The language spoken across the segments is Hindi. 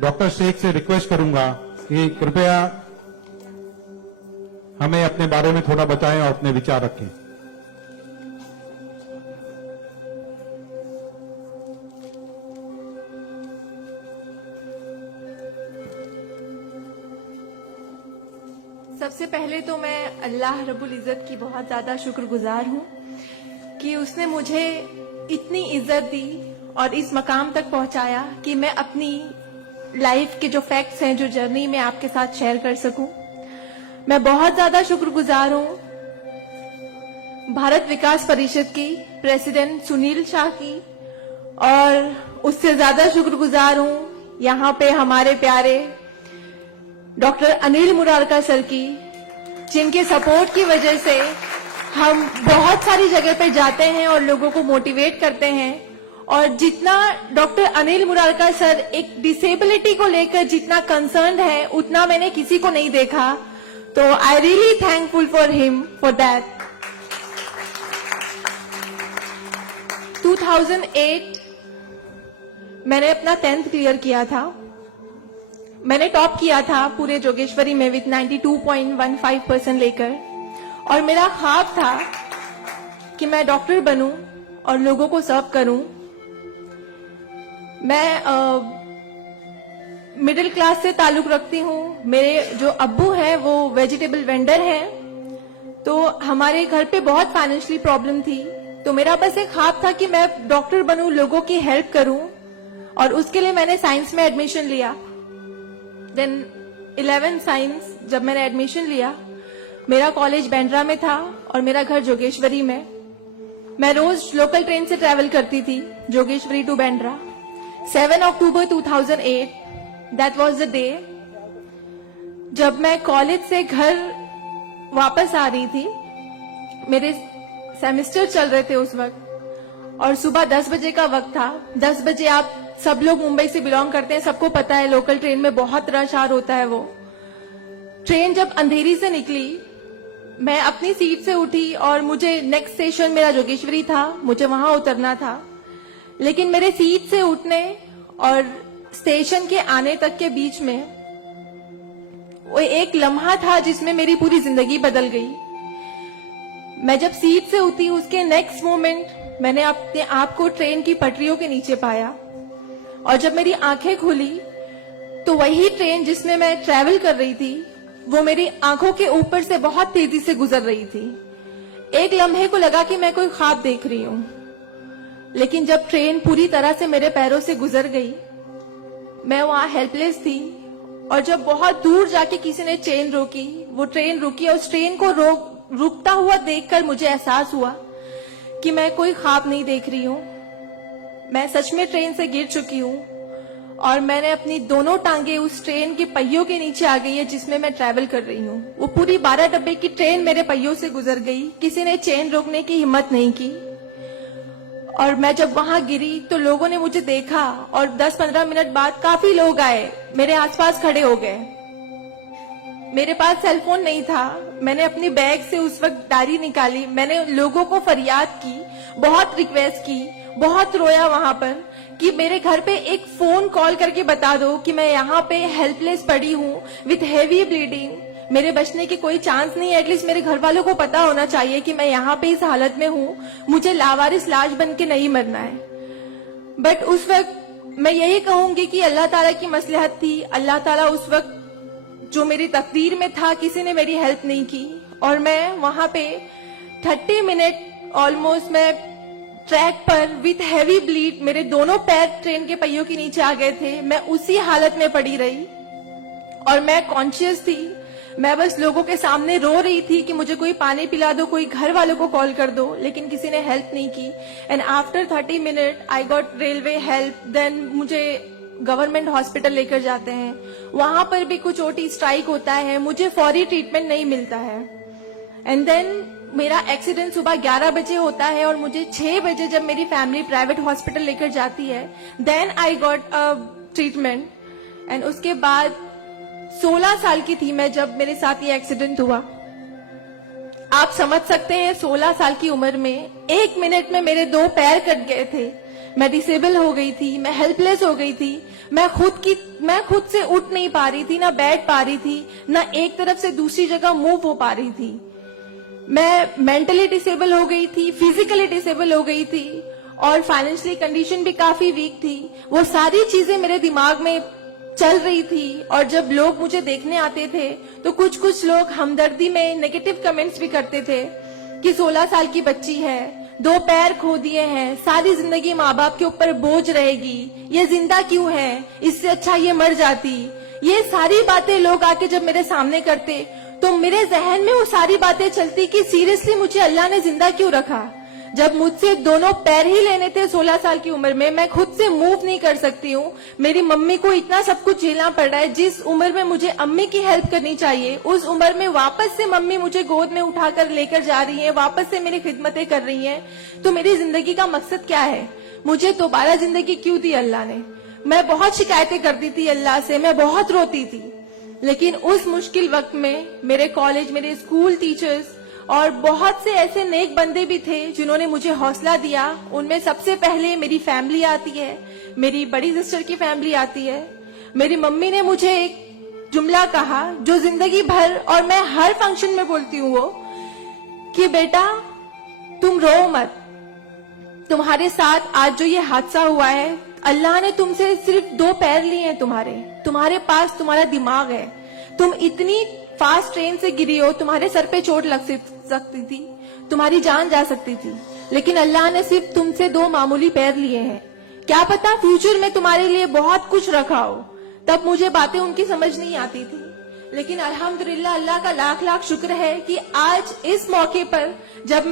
डॉक्टर शेख से रिक्वेस्ट करूंगा कि कृपया हमें अपने बारे में थोड़ा बताएं और अपने विचार रखें। सबसे पहले तो मैं अल्लाह रब्बुल इज़्ज़त की बहुत ज़्यादा शुक्रगुजार हूँ कि उसने मुझे इतनी इज्जत दी और इस मकाम तक पहुँचाया कि मैं अपनी लाइफ के जो फैक्ट्स हैं, जो जर्नी में आपके साथ शेयर कर सकूं। मैं बहुत ज़्यादा शुक्रगुजार हूँ भारत विकास परिषद की प्रेसिडेंट सुनील शाह की, और उससे ज़्यादा शुक्रगुजार हूँ यहाँ पे हमारे प्यारे डॉक्टर अनिल मुरारका सर की, जिनके सपोर्ट की वजह से हम बहुत सारी जगह पे जाते हैं और लोगों को मोटिवेट करते हैं। और जितना डॉक्टर अनिल मुरारका सर एक डिसेबिलिटी को लेकर जितना कंसर्न्ड है, उतना मैंने किसी को नहीं देखा। तो I really thankful for him for that. 2008 मैंने अपना 10th क्लियर किया था। मैंने टॉप किया था पूरे जोगेश्वरी में विद 92.15% लेकर, और मेरा ख्वाब था कि मैं डॉक्टर बनूं और लोगों को सर्व करूं। मैं मिडिल क्लास से ताल्लुक रखती हूं। मेरे जो अब्बू हैं वो वेजिटेबल वेंडर हैं, तो हमारे घर पे बहुत फाइनेंशियली प्रॉब्लम थी। तो मेरा बस एक ख्वाब था कि मैं डॉक्टर बनूं, लोगों की हेल्प करूं, और उसके लिए मैंने साइंस में एडमिशन लिया। देन 11 साइंस जब मैंने एडमिशन लिया, मेरा कॉलेज बांद्रा में था और मेरा घर जोगेश्वरी में। मैं रोज लोकल ट्रेन से ट्रैवल करती थी Jogeshwari to Bandra. 7 October 2008 that was the day जब मैं कॉलेज से घर वापस आ रही थी। मेरे सेमेस्टर चल रहे थे उस वक्त, और सुबह 10 बजे का वक्त था। 10 बजे आप सब लोग मुंबई से बिलोंग करते हैं, सबको पता है लोकल ट्रेन में बहुत रश आर होता है। वो ट्रेन जब अंधेरी से निकली, मैं अपनी सीट से उठी और मुझे नेक्स्ट स्टेशन मेरा जोगेश्वरी था, मुझे वहां उतरना था। लेकिन मेरे सीट से उठने और स्टेशन के आने तक के बीच में वो एक लम्हा था जिसमें मेरी पूरी जिंदगी बदल गई। मैं जब सीट से उठी, उसके नेक्स्ट मोमेंट मैंने अपने आप को ट्रेन की पटरियों के नीचे पाया, और जब मेरी आंखें खुली तो वही ट्रेन जिसमें मैं ट्रैवल कर रही थी वो मेरी आंखों के ऊपर से बहुत तेजी से गुजर रही थी। एक लम्हे को लगा कि मैं कोई ख्वाब देख रही हूं, लेकिन जब ट्रेन पूरी तरह से मेरे पैरों से गुजर गई, मैं वहां हेल्पलेस थी। और जब बहुत दूर जाके किसी ने ट्रेन रोकी, वो ट्रेन रुकी, और उस ट्रेन को रुकता हुआ देखकर मुझे एहसास हुआ कि मैं कोई ख्वाब नहीं देख रही हूं, मैं सच में ट्रेन से गिर चुकी हूं, और मैंने अपनी दोनों टांगे उस ट्रेन के पहियों के नीचे आ गई है जिसमें मैं ट्रैवल कर रही हूं। वो पूरी 12 डब्बे की ट्रेन मेरे पहियों से गुजर गई। किसी ने चेन रोकने की हिम्मत नहीं की। और मैं जब वहां गिरी तो लोगों ने मुझे देखा, और 10-15 मिनट बाद काफी लोग आए, मेरे आसपास खड़े हो गए। मेरे पास सेलफोन नहीं था। मैंने अपनी बैग से उस वक्त डायरी निकाली, मैंने लोगों को फरियाद की, बहुत रिक्वेस्ट की, बहुत रोया वहां पर कि मेरे घर पे एक फोन कॉल करके बता दो कि मैं यहाँ पे हेल्पलेस पड़ी हूँ विथ हेवी ब्लीडिंग, मेरे बचने की कोई चांस नहीं है। एटलीस्ट मेरे घर वालों को पता होना चाहिए कि मैं यहाँ पे इस हालत में हूँ, मुझे लावारिस लाश बन के नहीं मरना है। बट उस वक्त मैं यही कहूंगी कि अल्लाह ताला की मसलहत थी। अल्लाह ताला उस वक्त जो मेरी तकदीर में था, किसी ने मेरी हेल्प नहीं की, और मैं वहां पे 30 मिनट ऑलमोस्ट मैं ट्रैक पर विथ हैवी ब्लीड, मेरे दोनों पैर ट्रेन के पहियों के नीचे आ गए थे। मैं उसी हालत में पड़ी रही और मैं कॉन्शियस थी। मैं बस लोगों के सामने रो रही थी कि मुझे कोई पानी पिला दो, कोई घर वालों को कॉल कर दो, लेकिन किसी ने हेल्प नहीं की। And after 30 minute I got railway help. Then मुझे गवर्नमेंट हॉस्पिटल लेकर जाते हैं, वहां पर भी कुछ ओटी स्ट्राइक होता है, मुझे फौरी ट्रीटमेंट नहीं मिलता है। एंड देन मेरा एक्सीडेंट सुबह 11 बजे होता है और मुझे 6 बजे जब मेरी फैमिली प्राइवेट हॉस्पिटल लेकर जाती है, then I got a treatment. And उसके बाद 16 साल की थी मैं जब मेरे साथ ये एक्सीडेंट हुआ। आप समझ सकते हैं 16 साल की उम्र में 1 मिनट में मेरे 2 पैर कट गए थे, मैं डिसेबल हो गई थी, मैं हेल्पलेस हो गई थी, मैं खुद से उठ नहीं पा रही थी, ना बैठ पा रही थी, ना एक तरफ से दूसरी जगह मूव हो पा रही थी। मैं मेंटली डिसेबल हो गई थी, फिजिकली डिसेबल हो गई थी और फाइनेंशियली कंडीशन भी काफी वीक थी। वो सारी चीजें मेरे दिमाग में चल रही थी और जब लोग मुझे देखने आते थे तो कुछ लोग हमदर्दी में नेगेटिव कमेंट्स भी करते थे कि 16 साल की बच्ची है, 2 पैर खो दिए हैं, सारी जिंदगी माँ बाप के ऊपर बोझ रहेगी, ये जिंदा क्यों है, इससे अच्छा ये मर जाती। ये सारी बातें लोग आके जब मेरे सामने करते तो मेरे जहन में वो सारी बातें चलती कि सीरियसली मुझे अल्लाह ने जिंदा क्यों रखा। जब मुझसे दोनों पैर ही लेने थे 16 साल की उम्र में, मैं खुद से मूव नहीं कर सकती हूँ, मेरी मम्मी को इतना सब कुछ झेलना पड़ रहा है। जिस उम्र में मुझे अम्मी की हेल्प करनी चाहिए उस उम्र में वापस से मम्मी मुझे गोद में उठाकर लेकर जा रही है, वापस से मेरी खिदमतें कर रही हैं। तो मेरी जिंदगी का मकसद क्या है? मुझे दोबारा जिंदगी क्यों दी अल्लाह ने? मैं बहुत शिकायतें करती थी अल्लाह से, मैं बहुत रोती थी, लेकिन उस मुश्किल वक्त में मेरे कॉलेज, मेरे स्कूल टीचर्स और बहुत से ऐसे नेक बंदे भी थे जिन्होंने मुझे हौसला दिया। उनमें सबसे पहले मेरी फैमिली आती है, मेरी बड़ी सिस्टर की फैमिली आती है। मेरी मम्मी ने मुझे एक जुमला कहा जो जिंदगी भर और मैं हर फंक्शन में बोलती हूँ, वो कि बेटा तुम रो मत, तुम्हारे साथ आज जो ये हादसा हुआ है, अल्लाह ने तुमसे सिर्फ 2 पैर लिए हैं, तुम्हारे पास तुम्हारा दिमाग है, तुम इतनी फास्ट ट्रेन से गिरी हो, तुम्हारे सर पे चोट लग सकती थी, तुम्हारी जान जा सकती थी, लेकिन अल्लाह ने सिर्फ तुमसे 2 मामूली पैर लिए हैं। क्या पता फ्यूचर में तुम्हारे लिए बहुत कुछ रखा हो। तब मुझे बातें उनकी समझ नहीं आती थी, लेकिन अल्हम्दुलिल्लाह अल्लाह का लाख लाख शुक्र है कि आज इस मौके पर जब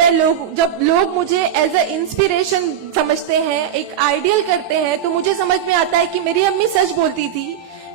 लोग मुझे एज अ इंस्पिरेशन समझते हैं, एक आइडियल करते हैं, तो मुझे समझ में आता है कि मेरी अम्मी सच बोलती थी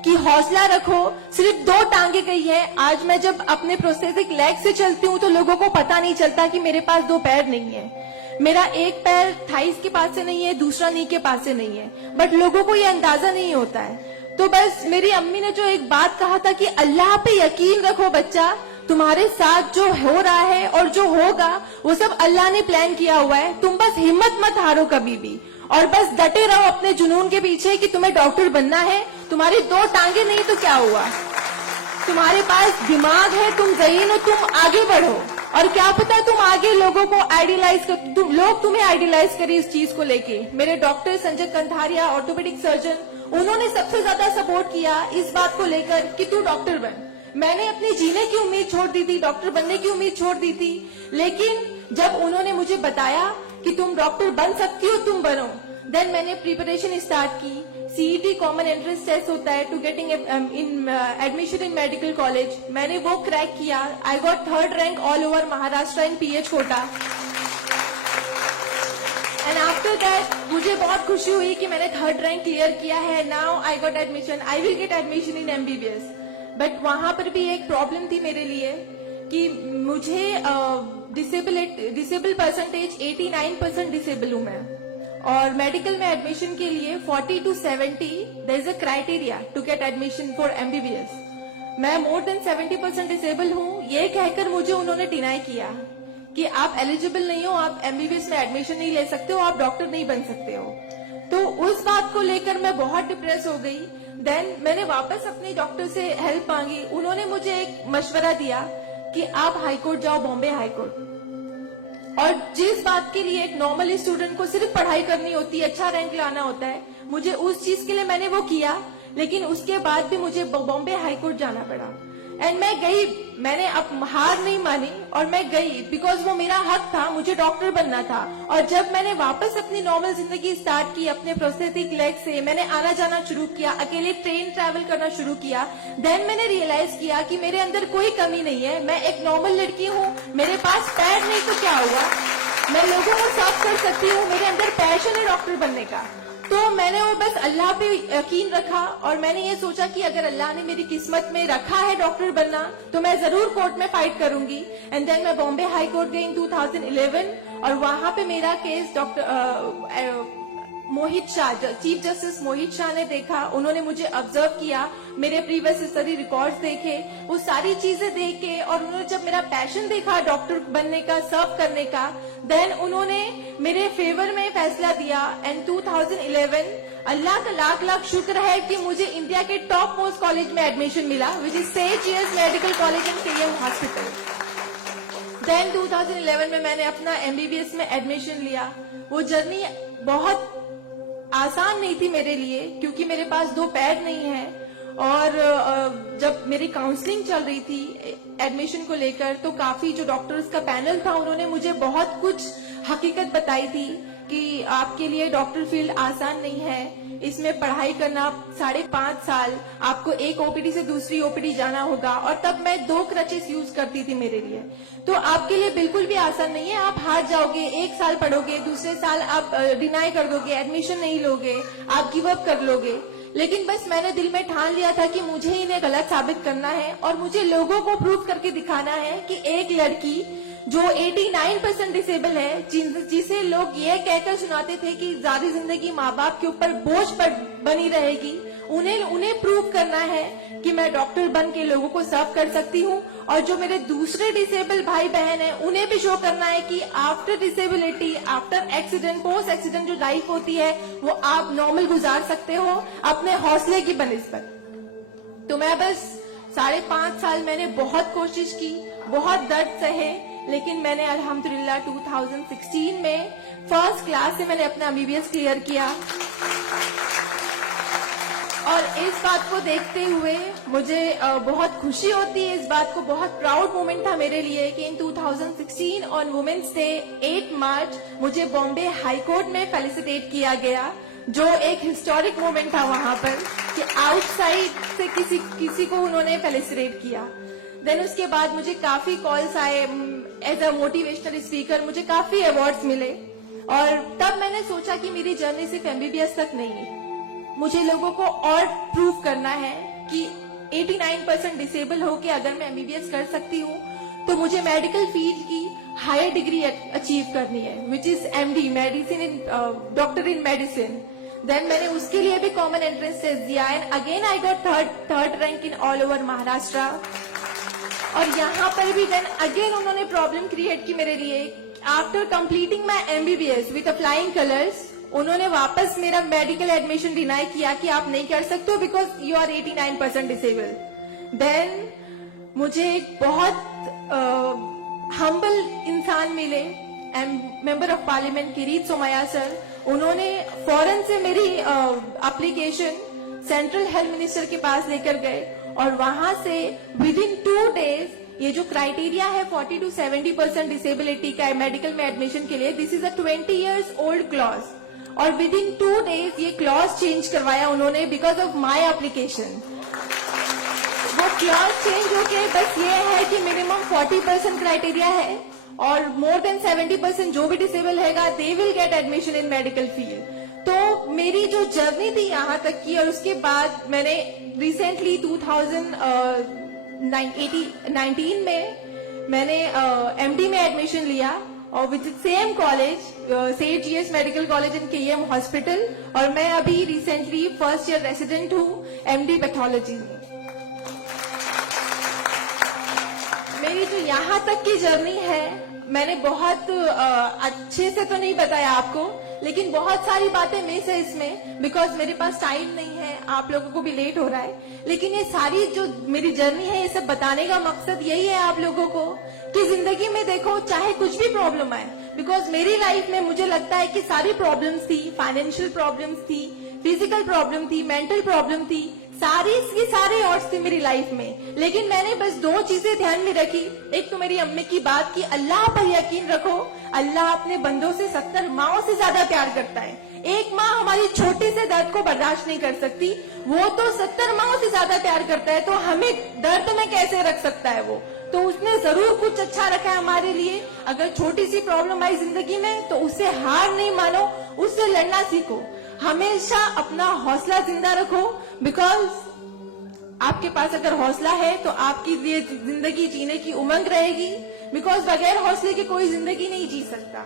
कि हौसला रखो, सिर्फ 2 टांगे गई है। आज मैं जब अपने प्रोस्थेटिक लेग से चलती हूँ तो लोगों को पता नहीं चलता कि मेरे पास 2 पैर नहीं है। मेरा एक पैर थाइस के पास से नहीं है, दूसरा नी के पास से नहीं है, बट लोगों को ये अंदाजा नहीं होता है। तो बस मेरी अम्मी ने जो एक बात कहा था कि अल्लाह पे यकीन रखो बच्चा, तुम्हारे साथ जो हो रहा है और जो होगा वो सब अल्लाह ने प्लान किया हुआ है, तुम बस हिम्मत मत हारो कभी भी, और बस डटे रहो अपने जुनून के पीछे कि तुम्हें डॉक्टर बनना है। तुम्हारी 2 टांगे नहीं तो क्या हुआ, तुम्हारे पास दिमाग है, तुम ज़हीन हो, तुम आगे बढ़ो। और क्या पता तुम आगे लोगों को लोग तुम्हें आइडियलाइज करें इस चीज को लेके। मेरे डॉक्टर संजय कंधारिया, ऑर्थोपेडिक सर्जन, उन्होंने सबसे ज्यादा सपोर्ट किया इस बात को लेकर कि तू डॉक्टर बन। मैंने अपने जीने की उम्मीद छोड़ दी थी, डॉक्टर बनने की उम्मीद छोड़ दी थी, लेकिन जब उन्होंने मुझे बताया कि तुम डॉक्टर बन सकती हो, तुम बनो, देन मैंने प्रिपरेशन स्टार्ट की। सीईटी कॉमन एंट्रेंस टेस्ट होता है to getting admission in medical college, मैंने वो क्रैक किया। I got 3rd rank all over Maharashtra in PH quota. And after that मुझे बहुत खुशी हुई कि मैंने 3rd रैंक क्लियर किया है। Now I got admission, I will get admission in MBBS. But वहां पर भी एक प्रॉब्लम थी मेरे लिए कि मुझे डिसेबल परसेंटेज 89% डिसेबल हूं मैं, और मेडिकल में एडमिशन के लिए 40 to 70 there is a criteria to get admission for MBBS. मैं मोर देन 70% डिसेबल हूं, ये कहकर मुझे उन्होंने डिनाई किया कि आप एलिजिबल नहीं हो, आप एमबीबीएस में एडमिशन नहीं ले सकते हो, आप डॉक्टर नहीं बन सकते हो। तो उस बात को लेकर मैं बहुत डिप्रेस हो गई। देन मैंने वापस अपने डॉक्टर से हेल्प मांगी। उन्होंने मुझे एक मशवरा दिया कि आप हाईकोर्ट जाओ, बॉम्बे हाईकोर्ट, और जिस बात के लिए एक नॉर्मल स्टूडेंट को सिर्फ पढ़ाई करनी होती है, अच्छा रैंक लाना होता है, मुझे उस चीज के लिए मैंने वो किया, लेकिन उसके बाद भी मुझे बॉम्बे हाईकोर्ट जाना पड़ा। एंड मैं गई, मैंने अब हार नहीं मानी और मैं गई, बिकॉज वो मेरा हक था, मुझे डॉक्टर बनना था। और जब मैंने वापस अपनी नॉर्मल जिंदगी स्टार्ट की अपने प्रोस्थेटिक लेग से, मैंने आना जाना शुरू किया, अकेले ट्रेन ट्रैवल करना शुरू किया, देन मैंने रियलाइज किया कि मेरे अंदर कोई कमी नहीं है, मैं एक नॉर्मल लड़की हूँ, मेरे पास पैर नहीं तो क्या हुआ, मैं लोगों को सर्व कर सकती हूँ, मेरे अंदर पैशन है डॉक्टर बनने का। तो मैंने वो बस अल्लाह पे यकीन रखा और मैंने ये सोचा कि अगर अल्लाह ने मेरी किस्मत में रखा है डॉक्टर बनना तो मैं जरूर कोर्ट में फाइट करूंगी। एंड देन मैं बॉम्बे हाई कोर्ट गई इन 2011 और वहां पे मेरा केस मोहित शाह, चीफ जस्टिस मोहित शाह ने देखा, उन्होंने मुझे ऑब्जर्व किया, मेरे प्रीवियस स्टडी रिकॉर्ड्स देखे, वो सारी चीजें देख के, और उन्होंने जब मेरा पैशन देखा डॉक्टर बनने का, सर्व करने का, देन उन्होंने मेरे फेवर में फैसला दिया। एंड 2011 अल्लाह का लाख लाख शुक्र है कि मुझे इंडिया के टॉप मोस्ट कॉलेज में एडमिशन मिला, which is Seth GS medical college and KEM hospital. Then 2011 में मैंने अपना एमबीबीएस में एडमिशन लिया। वो जर्नी बहुत आसान नहीं थी मेरे लिए, क्योंकि मेरे पास 2 पैर नहीं है, और जब मेरी काउंसलिंग चल रही थी एडमिशन को लेकर, तो काफी जो डॉक्टर्स का पैनल था उन्होंने मुझे बहुत कुछ हकीकत बताई थी कि आपके लिए डॉक्टर फील्ड आसान नहीं है, इसमें पढ़ाई करना 5.5 साल, आपको एक ओपीडी से दूसरी ओपीडी जाना होगा, और तब मैं 2 क्रचेस यूज करती थी मेरे लिए। तो आपके लिए बिल्कुल भी आसान नहीं है, आप हार जाओगे, 1 साल पढ़ोगे, दूसरे साल आप डिनाई कर दोगे, एडमिशन नहीं लोगे, आप गिव अप कर लोगे। लेकिन बस मैंने दिल में ठान लिया था कि मुझे इन्हें गलत साबित करना है, और मुझे लोगों को प्रूव करके दिखाना है कि एक लड़की जो 89% डिसेबल है, जिसे लोग ये कहकर सुनाते थे कि सारी जिंदगी माँ बाप के ऊपर बोझ पर बनी रहेगी, उन्हें प्रूव करना है कि मैं डॉक्टर बन के लोगों को सर्व कर सकती हूँ। और जो मेरे दूसरे डिसेबल भाई बहन हैं, उन्हें भी शो करना है कि after disability, after accident, post accident जो लाइफ होती है वो आप नॉर्मल गुजार सकते हो अपने हौसले की बनिस्बत। तो मैं बस 5.5 साल मैंने बहुत कोशिश की, बहुत दर्द सहे, लेकिन मैंने अल्हम्दुलिल्लाह 2016 में फर्स्ट क्लास से मैंने अपना एमबीबीएस क्लियर किया। और इस बात को देखते हुए मुझे बहुत खुशी होती है, इस बात को बहुत प्राउड मोमेंट था मेरे लिए कि इन 2016 ऑन वुमेन्स डे 8 मार्च मुझे बॉम्बे हाई कोर्ट में फेलिसिटेट किया गया, जो एक हिस्टोरिक मोमेंट था वहां पर कि आउटसाइड से किसी को उन्होंने फेलिसिटेट किया। देन उसके बाद मुझे काफी कॉल्स आए एज अ मोटिवेशनल स्पीकर, मुझे काफी अवार्ड्स मिले, और तब मैंने सोचा कि मेरी जर्नी सिर्फ एमबीबीएस तक नहीं है, मुझे लोगों को और प्रूव करना है कि 89% डिसेबल होके अगर मैं एमबीबीएस कर सकती हूँ तो मुझे मेडिकल फील्ड की हायर डिग्री अचीव करनी है, which is MD, medicine in doctor in medicine. Then मैंने उसके लिए भी कॉमन एंट्रेंस टेस्ट दिया, and again I got third rank in all over Maharashtra. और यहाँ पर भी देन अगेन उन्होंने प्रॉब्लम क्रिएट की मेरे लिए। After completing my MBBS with flying colours, उन्होंने वापस मेरा मेडिकल एडमिशन डिनाई किया कि आप नहीं कर सकते हो because you are 89% disable. Then मुझे एक बहुत हम्बल इंसान मिले, member of parliament Kirit Somaiya sir, उन्होंने फौरन से मेरी एप्लीकेशन सेंट्रल हेल्थ मिनिस्टर के पास लेकर गए, और वहां से विद इन 2 डेज ये जो क्राइटेरिया है 40 to 70% डिसेबिलिटी का मेडिकल में एडमिशन के लिए, this is a 20 years old clause, और विद इन 2 डेज ये क्लॉज चेंज करवाया उन्होंने बिकॉज ऑफ माई एप्लीकेशन। वो क्लॉज चेंज होके बस ये है कि मिनिमम 40% क्राइटेरिया है, और मोर देन 70% जो भी डिसेबल हैगा they will get admission in medical field. तो मेरी जो जर्नी थी यहाँ तक की, और उसके बाद मैंने रिसेंटली 2019 में मैंने एमडी में एडमिशन लिया, और with same college Seth GS medical college and KEM hospital, और मैं अभी रिसेंटली फर्स्ट ईयर रेसिडेंट हूँ एमडी पैथोलॉजी में। मेरी जो यहाँ तक की जर्नी है, मैंने बहुत अच्छे से तो नहीं बताया आपको, लेकिन बहुत सारी बातें मिस है इसमें बिकॉज मेरे पास टाइम नहीं है, आप लोगों को भी लेट हो रहा है। लेकिन ये सारी जो मेरी जर्नी है, ये सब बताने का मकसद यही है आप लोगों को कि जिंदगी में देखो चाहे कुछ भी प्रॉब्लम आए, बिकॉज मेरी लाइफ में मुझे लगता है कि सारी प्रॉब्लम्स थी, फाइनेंशियल प्रॉब्लम्स थी, फिजिकल प्रॉब्लम थी, मेंटल प्रॉब्लम थी, सारे ऑड्स थी मेरी लाइफ में, लेकिन मैंने बस 2 चीजें ध्यान में रखी। एक तो मेरी अम्मी की बात कि अल्लाह पर यकीन रखो, अल्लाह अपने बंदों से 70 माओं से ज्यादा प्यार करता है। एक माँ हमारी छोटे से दर्द को बर्दाश्त नहीं कर सकती, वो तो 70 माओं से ज्यादा प्यार करता है, तो हमें दर्द में कैसे रख सकता है वो? तो उसने जरूर कुछ अच्छा रखा है हमारे लिए। अगर छोटी सी प्रॉब्लम आई जिंदगी में तो उससे हार नहीं मानो, उससे लड़ना सीखो, हमेशा अपना हौसला जिंदा रखो, बिकॉज आपके पास अगर हौसला है तो आपकी लिए जिंदगी जीने की उमंग रहेगी, बिकॉज बगैर हौसले के कोई जिंदगी नहीं जी सकता।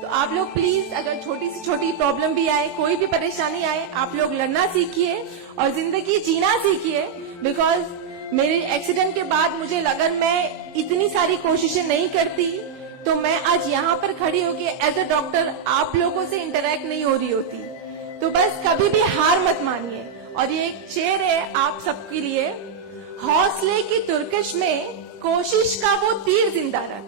तो आप लोग प्लीज, अगर छोटी से छोटी प्रॉब्लम भी आए, कोई भी परेशानी आए, आप लोग लड़ना सीखिए और जिंदगी जीना सीखिए। बिकॉज मेरे एक्सीडेंट के बाद मुझे लगा मैं इतनी सारी कोशिशें नहीं करती तो मैं आज यहाँ पर खड़ी होके एज अ डॉक्टर आप लोगों से इंटरेक्ट नहीं हो रही होती। तो बस कभी भी हार मत मानिए। और ये एक शेर है आप सबके लिए, हौसले की तुर्कश में कोशिश का वो तीर जिंदा रख।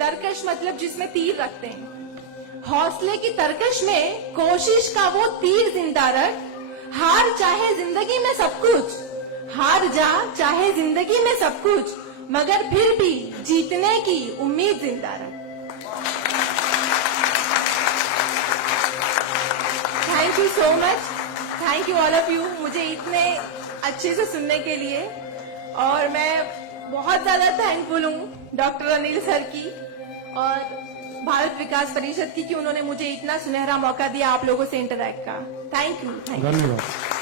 तरकश मतलब जिसमें तीर रखते हैं। हौसले की तरकश में कोशिश का वो तीर जिंदा रख। हार चाहे जिंदगी में सब कुछ, हार जा चाहे जिंदगी में सब कुछ, मगर फिर भी जीतने की उम्मीद जिंदा रख। Thank you so much, thank you all of you, मुझे इतने अच्छे से सुनने के लिए। और मैं बहुत ज्यादा थैंकफुल हूँ डॉक्टर अनिल सर की और भारत विकास परिषद की कि उन्होंने मुझे इतना सुनहरा मौका दिया आप लोगों से इंटरैक्ट का। Thank you. धन्यवाद।